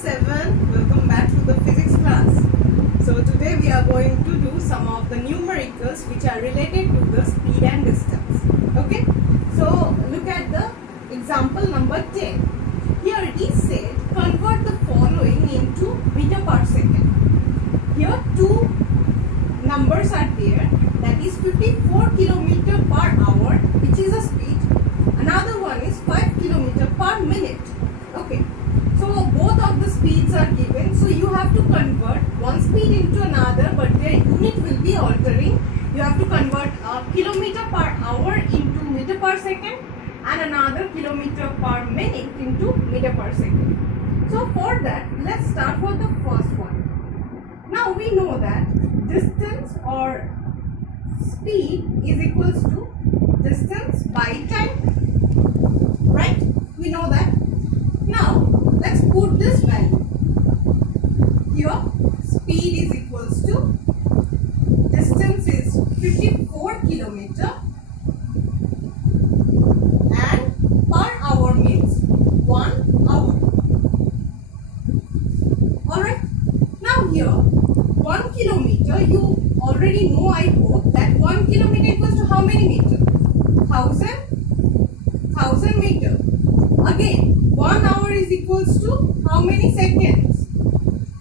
7. Welcome back to the physics class. So today we are going to do some of the numericals which are related to the speed and distance. Okay. So look at the example number 10. Here it is said, convert the following into meter per second. Here two numbers are there, that is 54 kilometer per hour, which is a speed. Another one is 5 kilometer per minute. Okay. So both of the speeds are given. So you have to convert one speed into another, but their unit will be altering. You have to convert a kilometer per hour into meter per second and another kilometer per minute into meter per second. So for that, let's start with the first one. Now we know that distance or speed is equals to distance by time. Right? We know that. Now let's put this value. Here speed is equals to distance is 54 kilometer and per hour means 1 hour. Alright. Now here 1 kilometer, you already know, I hope, that 1 kilometer equals to how many meter? 1000 meter. Again 1 hour is equals to how many seconds?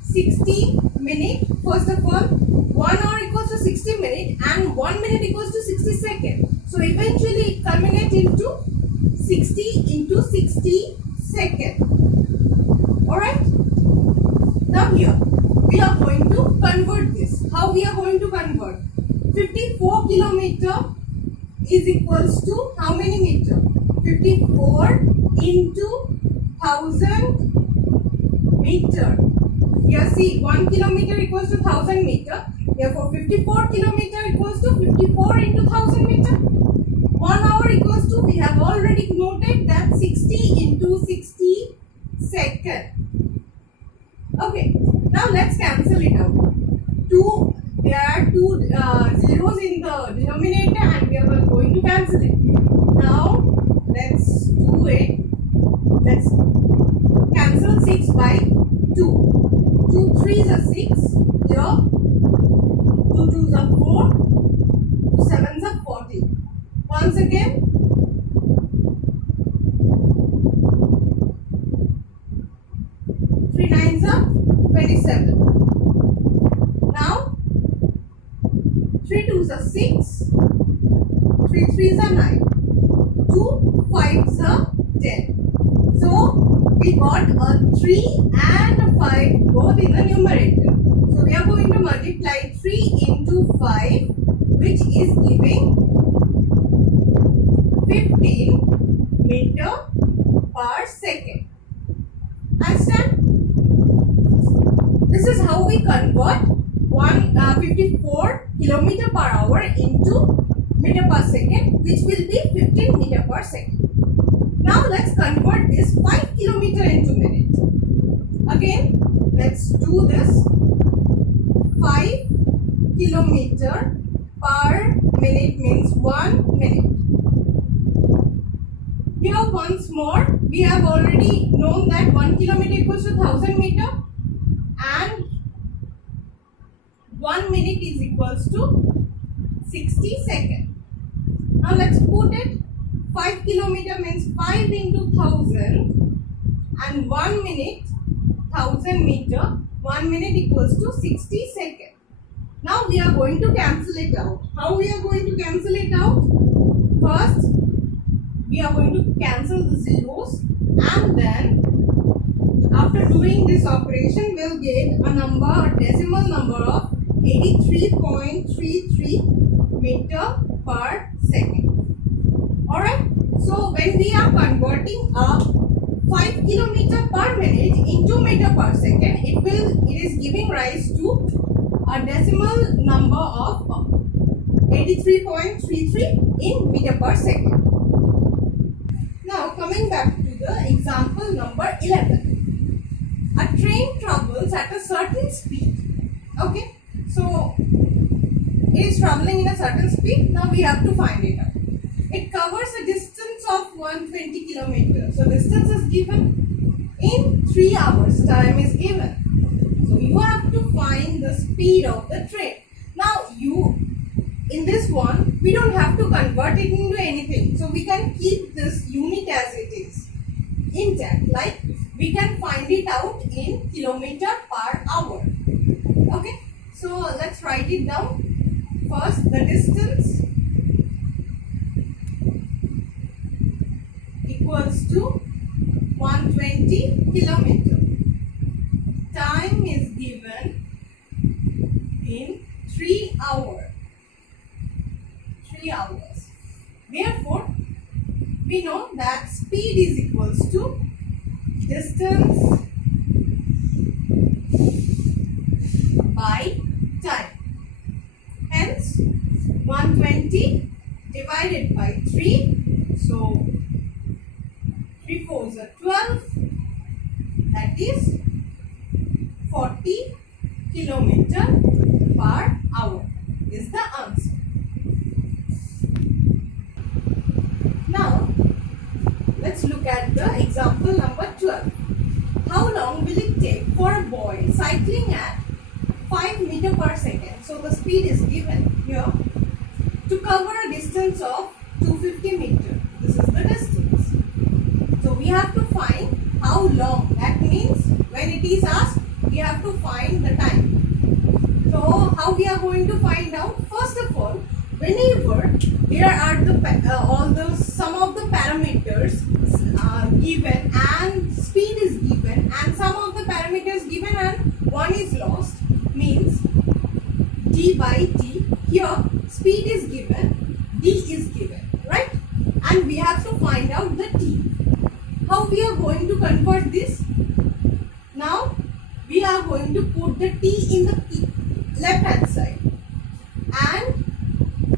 60 minutes. First of all, 1 hour equals to 60 minutes and 1 minute equals to 60 seconds. So eventually it culminates into 60 into 60 seconds. Alright? Now here, we are going to convert this. How we are going to convert? 54 kilometer is equals to how many meter? 54 into 1000 meter. Here see, 1 kilometer equals to 1000 meter. Therefore 54 kilometer equals to 54 into 1000 meter. 1 hour equals to, we have already noted that 60 into 60 second. Okay, now let's cancel it out. There are two zeros in the denominator and we are going to cancel it. Now let's do it. Let's cancel 6 by 2. 2 3s are 6. Here 2 2s are 4. 2 7s are 14. Once again 3 9s are 27. Now 3 2s are 6. 3 3s are 9. 2 5s are 10. So we got a 3 and a 5 both in the numerator. So we are going to multiply 3 into 5, which is giving 15 meter per second. Understand? This is how we convert 54 kilometer per hour into meter per second, which will be 15 meter per second. Now let's convert this 5 kilometer into minute. Again, let's do this. 5 kilometer per minute means 1 minute. Here once more, we have already known that 1 kilometer equals to 1000 meter and 1 minute is equals to 60 seconds. Now let's put it. 5 kilometer means 5 into 1000 and 1 minute 1000 meter. 1 minute equals to 60 seconds. Now we are going to cancel it out. How we are going to cancel it out? First, we are going to cancel the zeros and then after doing this operation, we'll get a number, a decimal number of 83.33 meter per second. Alright, so when we are converting a 5 kilometer per minute into meter per second, it is giving rise to a decimal number of 83.33 in meter per second. Now coming back to the example number 11. A train travels at a certain speed. Okay, so it is traveling in a certain speed. Now we have to find it out. It covers a distance of 120 kilometers. So distance is given In 3 hours time is given. So you have to find the speed of the train. Now in this one, we don't have to convert it into anything. So we can keep this unit as it is intact. Like we can find it out in kilometer per hour. Okay. So let's write it down. First, the distance equals to 120 kilometer. Time is given in 3 hours. 3 hours. Therefore, we know that speed is equals to distance by time. Hence, 120 divided by 3. So, 3 4s are 12. That is 40 kilometer per hour is the answer. Now, let's look at the example number 12. How long will it take for a boy cycling at 5 meters per second? So, the speed is given here to cover a distance of 250 meters. This is the distance. So, we have to find how long. That means when it is asked, we have to find the time. So, how we are going to find out? First of all, whenever there are some of the parameters given and speed is given and some of the parameters given and one is lost, means d by t. Here speed is given, d is given, right? And we have to find out the t. How we are going to convert this? Now we are going to put the t in the left hand side and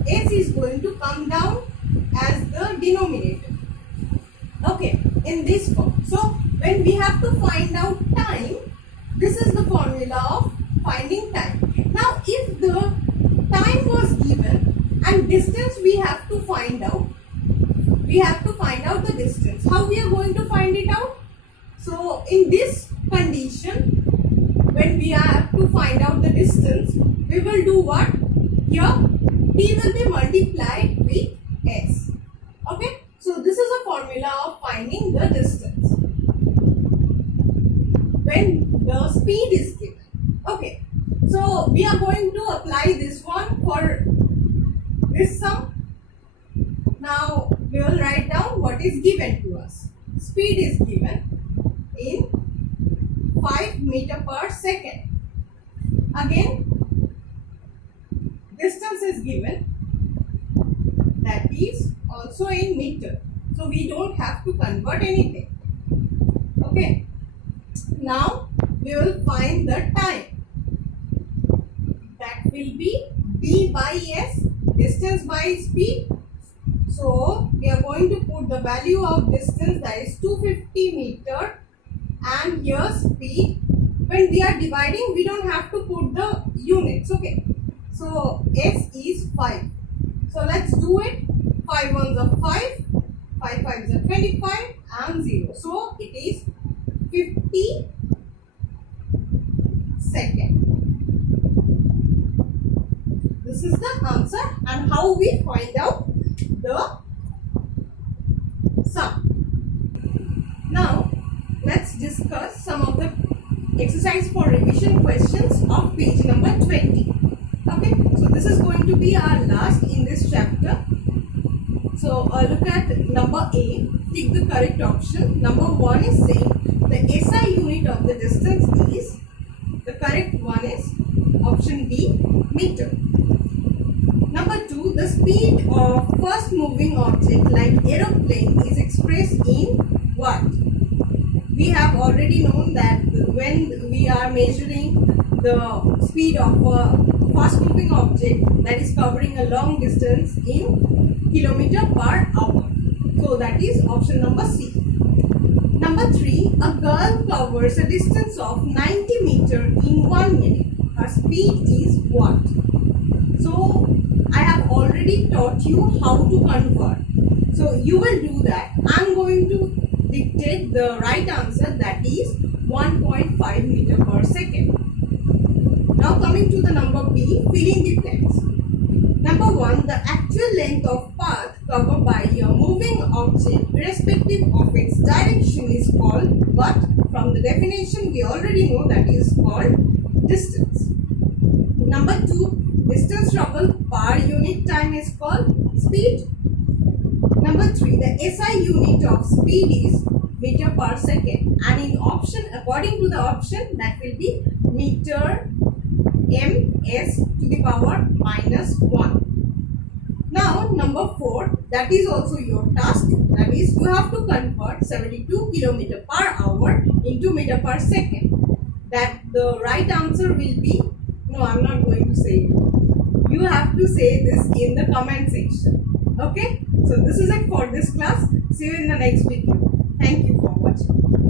s is going to come down as the denominator. Okay, in this form. So when we have to find out time, this is the formula of finding time. Now if the time was given and distance we have to find out, we have to find out the distance. How we are going to find it out? So in this condition, when we have to find out the distance, we will do what? Here t will be multiplied with s. Okay, so this is a formula of finding the distance when the speed is given. Okay, so we are going to apply this one for this sum. Now we will write down what is given to us. Speed is given in 5 meters per second. Again, distance is given, that is also in meter. So we don't have to convert anything. Okay. Now we will find the time. That will be d by s, distance by speed. So we are going to put the value of distance, that is 250 meter, and here speed. When we are dividing, we don't have to put the units. Okay. So s is 5. So let's do it. 5 ones are 5, 5 5s are 25 and 0. So it is 50 seconds. This is the answer, and how we find out the sum. Now let's discuss some of the exercise for revision questions of page number 20. Okay, so this is going to be our last in this chapter. So look at number A, take the correct option. Number 1 is saying the SI unit of the distance is, the correct one is option B, meter. Number 2, the speed of first moving object like aeroplane is expressed in what? We have already known that when we are measuring the speed of a fast moving object that is covering a long distance in kilometer per hour. So that is option number C. Number 3, a girl covers a distance of 90 meters in 1 minute. Her speed is what? So I have already taught you how to convert. So you will do that. I am going to dictate the right answer, that is 1.5 meter per second. Now coming to the number B, fill in the blanks. Number 1, the actual length of path covered by a moving object irrespective of its direction is called, but from the definition we already know that is called distance. Number 2, distance traveled per unit time is called speed. Number 3, the SI unit of speed is meter per second, and in option, according to the option, that will be meter ms to the power minus 1. Now number 4, that is also your task, that is you have to convert 72 km per hour into meter per second. That the right answer will be, no, I'm not going to say it. You have to say this in the comment section. Okay, so this is it for this class. See you in the next video. Thank you for watching.